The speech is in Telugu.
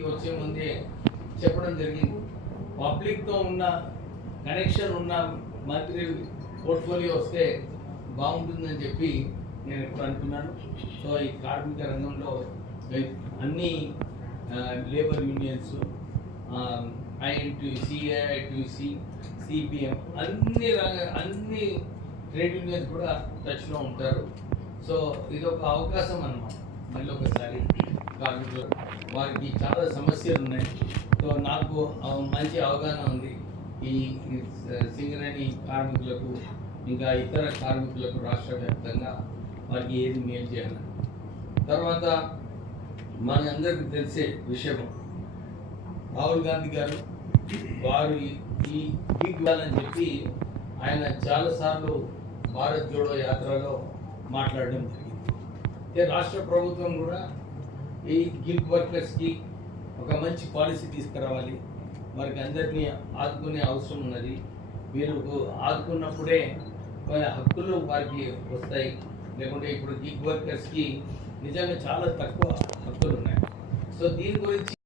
వచ్చే ముందే చెప్పడం జరిగింది. పబ్లిక్తో ఉన్న కనెక్షన్ ఉన్న మంత్రి పోర్ట్ఫోలియో వస్తే బాగుంటుందని చెప్పి నేను ఎప్పుడు అనుకున్నాను. సో ఈ కార్మిక రంగంలో అన్ని labour unions INTUC AITUC CPM అన్ని రంగ అన్ని ట్రేడ్ యూనియన్స్ కూడా టచ్లో ఉంటారు. సో ఇది ఒక అవకాశం అన్నమాట. మళ్ళీ ఒకసారి కార్మికులు వారికి చాలా సమస్యలు ఉన్నాయి సో నాకు మంచి అవగాహన ఉంది. ఈ సింగరేణి కార్మికులకు ఇంకా ఇతర కార్మికులకు రాష్ట్ర వ్యాప్తంగా వారికి ఏది మేలు చేయాలని తర్వాత మనందరికీ తెలిసే విషయం. రాహుల్ గాంధీ గారు వారు ఈ- ఈ ఇవ్వాలని చెప్పి ఆయన చాలాసార్లు భారత్ జోడో యాత్రలో మాట్లాడడం జరిగింది. రాష్ట్ర ప్రభుత్వం కూడా ఈ గిగ్ వర్కర్స్కి ఒక మంచి పాలసీ తీసుకురావాలి. వారికి అందరినీ ఆదుకునే అవసరం ఉన్నది. మీరు ఆదుకున్నప్పుడే హక్కులు వారికి వస్తాయి. లేకుంటే ఇప్పుడు గిగ్ వర్కర్స్కి నిజంగా చాలా తక్కువ హక్కులు ఉన్నాయి. సో దీని గురించి